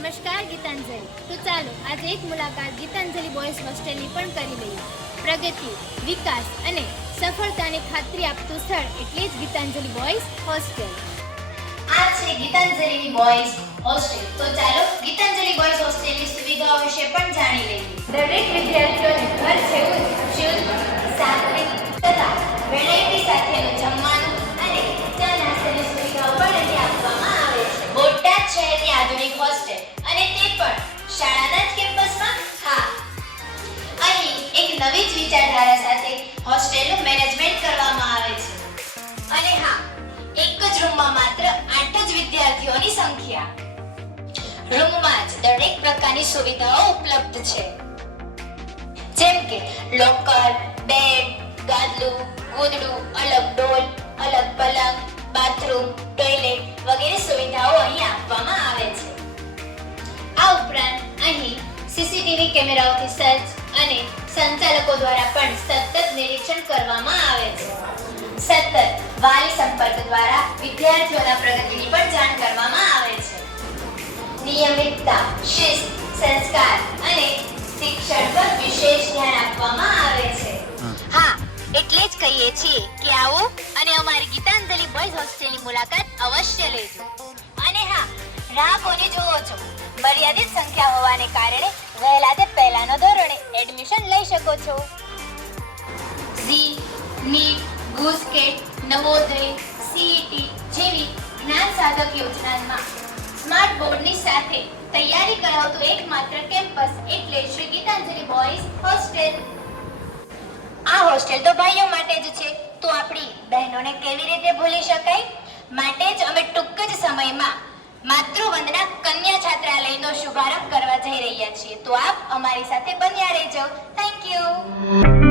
નમસ્કાર ગીતાંજલિ. તો ચાલો આજે એક મુલાકાત ગીતાંજલિ બોયઝ હોસ્ટેલની પણ કરી લઈએ. પ્રગતિ, વિકાસ અને સફળતાની ખાતરી આપતું સ્થળ એટલે જ ગીતાંજલિ બોયઝ હોસ્ટેલ. આ છે ગીતાંજલિની બોયઝ હોસ્ટેલ. તો ચાલો ગીતાંજલિ બોયઝ હોસ્ટેલની સુવિધાઓ વિશે પણ જાણી લઈએ. દરેક વિદ્યાર્થીઓને ઘર જેવું શુદ્ધ, સાત્વિક તથા વેરાયટી સાથેનું જમવાનું અને ચા નાસ્તાની સુવિધાઓ પણ અહીં આપવામાં આવે છે. બોટાદ શહેરની આધુનિક હોસ્ટેલ અને તે પણ શાળાના જ કેમ્પસમાં. હા, અહીં એક નવી જ વિચારધારા સાથે હોસ્ટેલનું મેનેજમેન્ટ કરવામાં આવે છે. અને હા, એક જ રૂમમાં માત્ર 8 જ વિદ્યાર્થીઓની સંખ્યા. રૂમમાં જ દરેક પ્રકારની સુવિધાઓ ઉપલબ્ધ છે, જેમ કે લોકર, બેડ, ગાદલું, ગોદડું, અલગ ડોલ, અલગ પલંગ, બાથરૂમ, ટોયલેટ વગેરે સુવિધાઓ અહીં આપવામાં આવે છે. આ ઉપરાંત અહીં સીસીટીવી કેમેરાઓથી સજ્જ અને સંચાલકો દ્વારા પણ સતત નિરીક્ષણ કરવામાં આવે છે. સતત વાલી સંપર્ક દ્વારા વિદ્યાર્થીઓના પ્રગતિની પણ જાણ કરવામાં આવે છે. નિયમિતતા, શિસ્ત, સંસ્કાર અને શિક્ષણ પર વિશેષ ધ્યાન આપવામાં આવે છે. હા, એટલે જ કહીએ છીએ કે આવો અને અમારી ગીતાંજલિ બોયઝ હોસ્ટેલની મુલાકાત અવશ્ય લેજો. અને હા, રાહ કોને જોવો છો? મર્યાદિત સંખ્યા હોવાને કારણે વહેલા તે પહેલાનો ધોરણે એડમિશન લઈ શકો છો. ઝી, નીટ, ગુસ્કેટ, નવોદય, સીઈટી જેવી જ્ઞાન સાધક યોજનામાં સ્માર્ટ બોર્ડની સાથે તૈયારી કરાવતું એકમાત્ર કેમ્પસ એટલે શ્રી ગીતાંજલિ બોયઝ હોસ્ટેલ. આ હોસ્ટેલ તો ભાઈઓ માટે જ છે, તો આપણી બહેનોને કેવી રીતે ભૂલી શકાય? માટે જ અમે ટૂંક જ સમયમાં માતૃવંદના કન્યા છાત્રાલયનો શુભારંભ કરવા જઈ રહ્યા છીએ. તો આપ અમારી સાથે બન્યા રહેજો. Thank you.